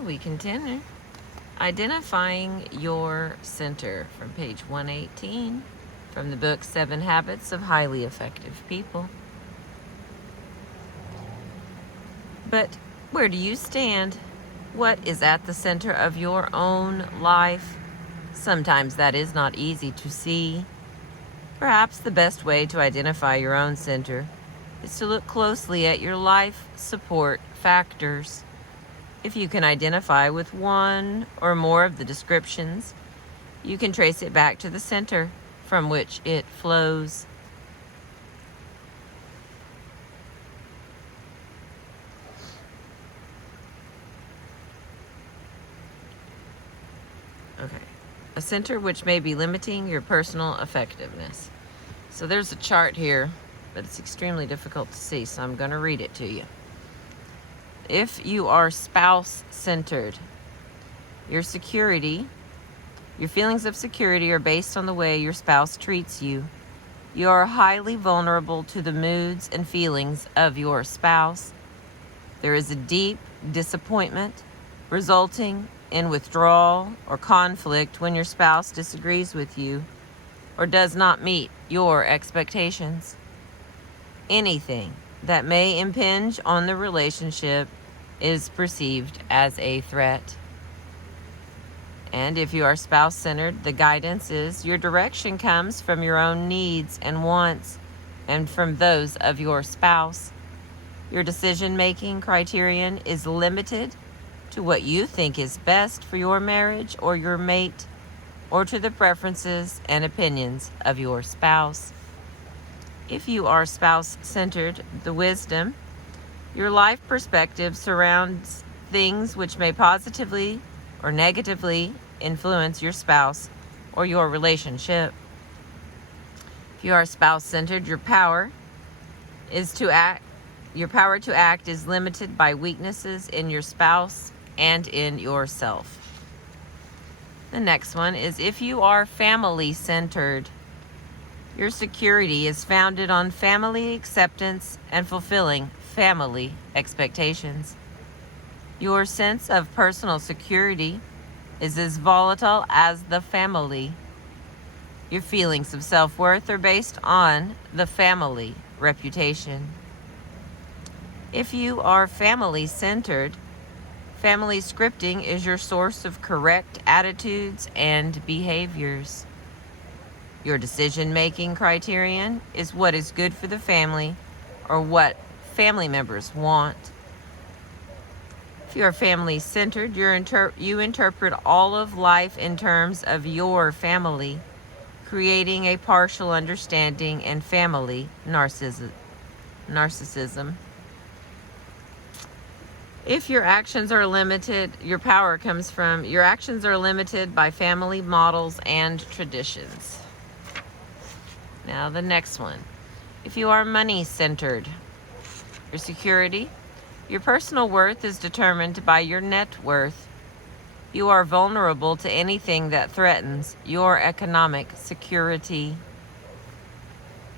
And we continue. Identifying your center from page 118 from the book 7 Habits of Highly Effective People. But where do you stand? What is at the center of your own life? Sometimes that is not easy to see. Perhaps the best way to identify your own center is to look closely at your life support factors. If you can identify with one or more of the descriptions, you can trace it back to the center from which it flows. Okay. A center which may be limiting your personal effectiveness. So there's a chart here, but it's extremely difficult to see, so I'm going to read it to you. If you are spouse-centered, your feelings of security are based on the way your spouse treats you. You are highly vulnerable to the moods and feelings of your spouse. There is a deep disappointment resulting in withdrawal or conflict when your spouse disagrees with you or does not meet your expectations. Anything that may impinge on the relationship is perceived as a threat. And if you are spouse-centered, the guidance is your direction comes from your own needs and wants and from those of your spouse. Your decision-making criterion is limited to what you think is best for your marriage or your mate, or to the preferences and opinions of your spouse. If you are spouse-centered, the wisdom, your life perspective surrounds things which may positively or negatively influence your spouse or your relationship. If you are spouse-centered, your power to act is limited by weaknesses in your spouse and in yourself. The next one is if you are family-centered, your security is founded on family acceptance and fulfilling family expectations. Your sense of personal security is as volatile as the family. Your feelings of self-worth are based on the family reputation. If you are family-centered, family scripting is your source of correct attitudes and behaviors. Your decision-making criterion is what is good for the family or what family members want. If you are family-centered, you interpret all of life in terms of your family, creating a partial understanding and family narcissism. If your actions are limited, your actions are limited by family models and traditions. Now the next one. If you are money-centered, your security, your personal worth is determined by your net worth. You are vulnerable to anything that threatens your economic security.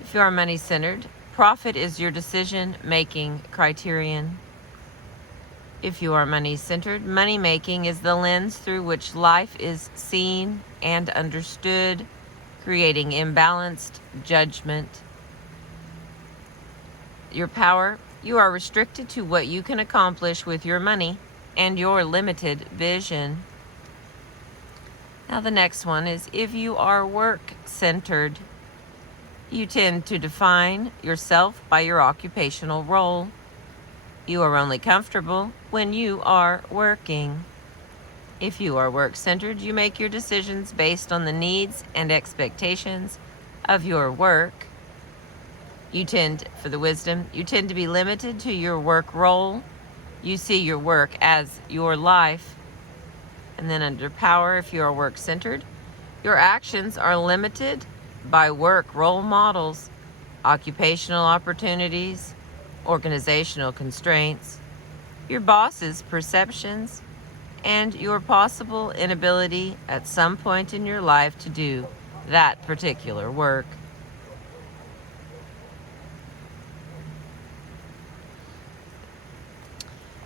If you are money-centered, profit is your decision-making criterion. If you are money-centered, money-making is the lens through which life is seen and understood, creating imbalanced judgment. Your power, you are restricted to what you can accomplish with your money and your limited vision. Now the next one is if you are work-centered, you tend to define yourself by your occupational role. You are only comfortable when you are working. If you are work-centered, you make your decisions based on the needs and expectations of your work. You tend to be limited to your work role. You see your work as your life. And then under power, if you are work-centered, your actions are limited by work role models, occupational opportunities, organizational constraints, your boss's perceptions, and your possible inability at some point in your life to do that particular work.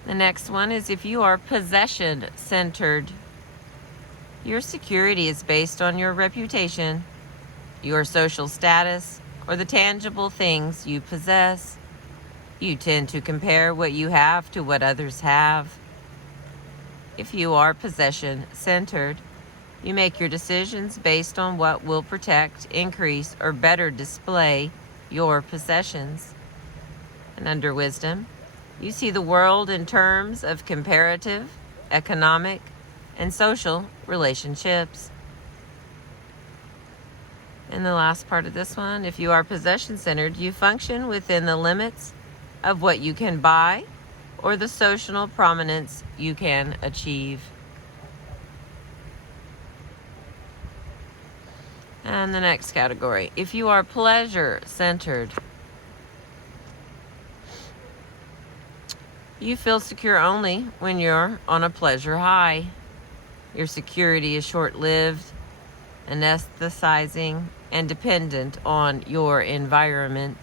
The next one is if you are possession-centered. Your security is based on your reputation, your social status, or the tangible things you possess. You tend to compare what you have to what others have. If you are possession-centered, you make your decisions based on what will protect, increase, or better display your possessions. And under wisdom, you see the world in terms of comparative, economic, and social relationships. And the last part of this one, if you are possession-centered, you function within the limits of what you can buy or the social prominence you can achieve. And the next category, if you are pleasure-centered, you feel secure only when you're on a pleasure high. Your security is short-lived, anesthetizing, and dependent on your environment.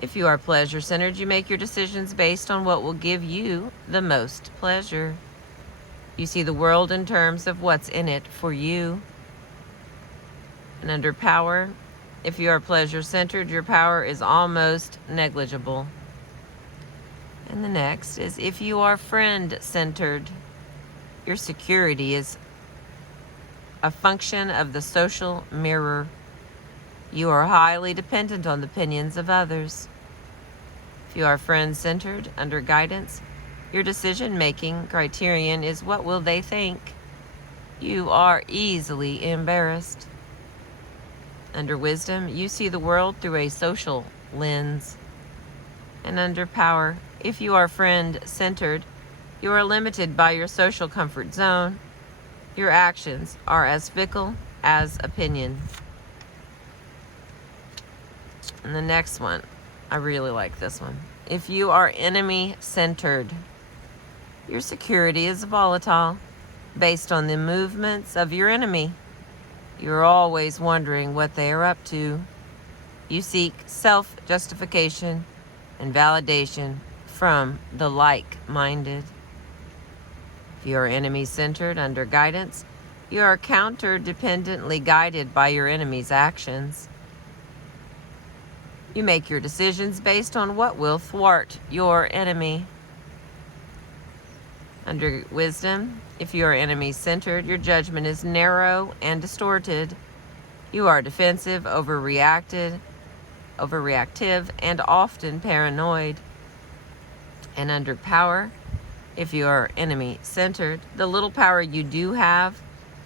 If you are pleasure-centered, you make your decisions based on what will give you the most pleasure. You see the world in terms of what's in it for you. And under power, if you are pleasure-centered, your power is almost negligible. And the next is if you are friend-centered, your security is a function of the social mirror. You are highly dependent on the opinions of others. If you are friend-centered, under guidance, your decision-making criterion is what will they think. You are easily embarrassed. Under wisdom, you see the world through a social lens. And under power, if you are friend-centered, you are limited by your social comfort zone. Your actions are as fickle as opinion. And the next one, I really like this one. If you are enemy-centered, your security is volatile, based on the movements of your enemy. You're always wondering what they are up to. You seek self-justification and validation from the like-minded. If you are enemy-centered under guidance, you are counter-dependently guided by your enemy's actions. You make your decisions based on what will thwart your enemy. Under wisdom, if you are enemy-centered, your judgment is narrow and distorted. You are defensive, overreactive, and often paranoid. And under power, if you are enemy-centered, the little power you do have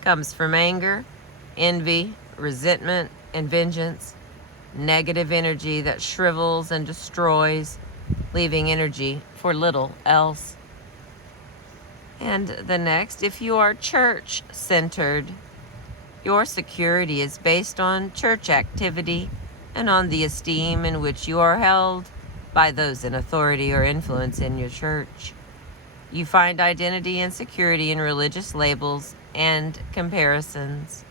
comes from anger, envy, resentment, and vengeance. Negative energy that shrivels and destroys, leaving energy for little else. And the next, if you are church-centered, your security is based on church activity and on the esteem in which you are held by those in authority or influence in your church. You find identity and security in religious labels and comparisons.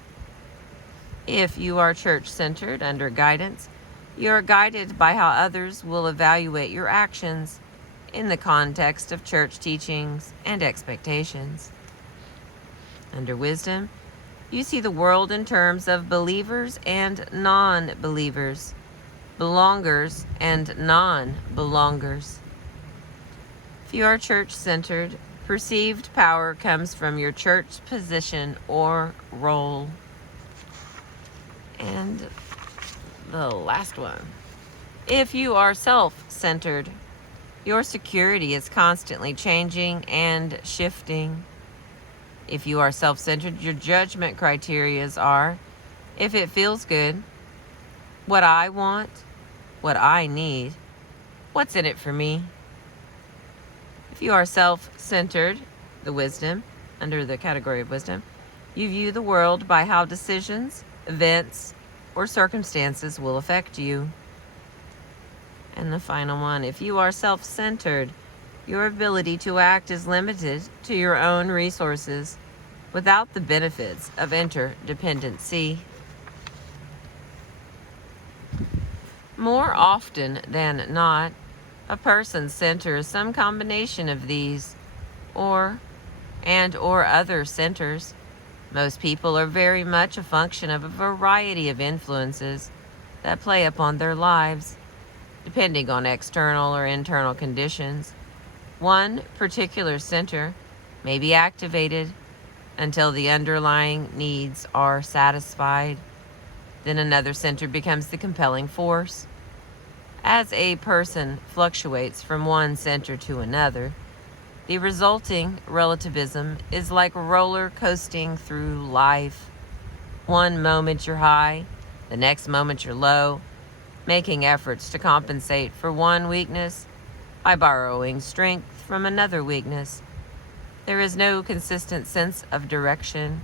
If you are church-centered under guidance, you are guided by how others will evaluate your actions in the context of church teachings and expectations. Under wisdom, you see the world in terms of believers and non-believers, belongers and non-belongers. If you are church-centered, perceived power comes from your church position or role. And the last one. If you are self-centered, your security is constantly changing and shifting. If you are self-centered, your judgment criteria are, if it feels good, what I want, what I need, what's in it for me. If you are self-centered, the wisdom, under the category of wisdom, you view the world by how decisions, events, or circumstances will affect you. And the final one, if you are self-centered, your ability to act is limited to your own resources without the benefits of interdependency. More often than not, A person's center is some combination of these or other centers. Most people are very much a function of a variety of influences that play upon their lives, depending on external or internal conditions. One particular center may be activated until the underlying needs are satisfied. Then another center becomes the compelling force. As a person fluctuates from one center to another, the resulting relativism is like roller coasting through life. One moment you're high, the next moment you're low, making efforts to compensate for one weakness by borrowing strength from another weakness. There is no consistent sense of direction,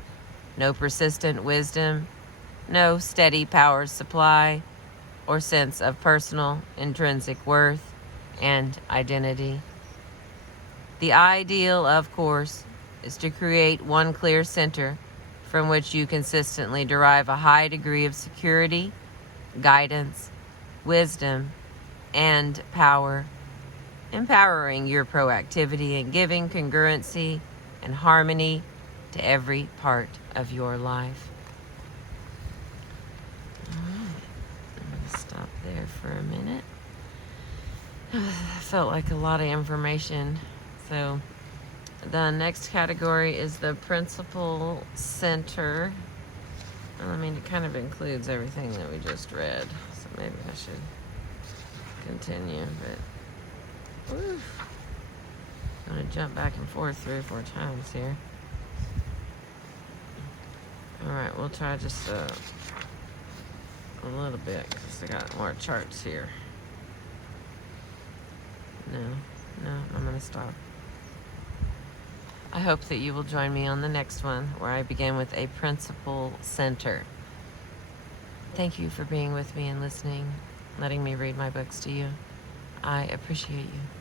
no persistent wisdom, no steady power supply, or sense of personal intrinsic worth and identity. The ideal, of course, is to create one clear center from which you consistently derive a high degree of security, guidance, wisdom, and power, empowering your proactivity and giving congruency and harmony to every part of your life. All right, I'm going to stop there for a minute. Felt like a lot of information. So the next category is the principal center. I mean, it kind of includes everything that we just read, so maybe I should continue, but I'm going to jump back and forth 3 or 4 times here. Alright, we'll try just a little bit, because I got more charts here. No, I'm going to stop. I hope that you will join me on the next one, where I begin with a principal center. Thank you for being with me and listening, letting me read my books to you. I appreciate you.